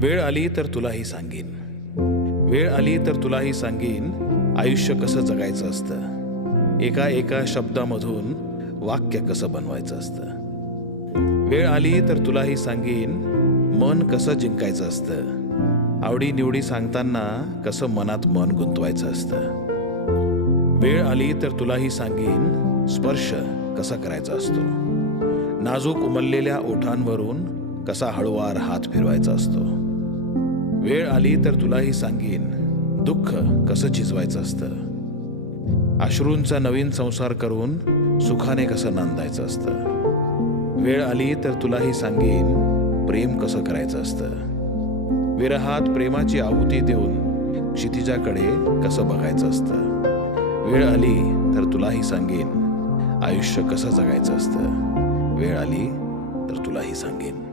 वेळ आली तर तुलाही सांगीन, वेळ आली तर तुलाही सांगीन, आयुष्य कसं जगायचं असतं, एका एका शब्दामधून वाक्य कसं बनवायचं असतं. वेळ आली तर तुलाही सांगीन, मन कसं जिंकायचं असतं, आवडी निवडी सांगताना कसं मनात मन गुंतवायचं असतं. वेळ आली तर तुलाही सांगीन, स्पर्श कसा करायचा असतो, नाजूक उमललेल्या ओठांवरून कसा हळुवार हात फिरवायचा असतो. वेळ आली तर तुलाही सांगीन, दुःख कसं झिजवायचं असतं, अश्रूंचा नवीन संसार करून सुखाने कसं नांदायचं असतं. वेळ आली तर तुलाही सांगीन, प्रेम कसं करायचं असतं, विरहात प्रेमाची आहुती देऊन क्षितिजाकडे कसं बघायचं असतं. वेळ आली तर तुलाही सांगीन, आयुष्य कसं जगायचं असतं. वेळ आली तर तुलाही सांगेन.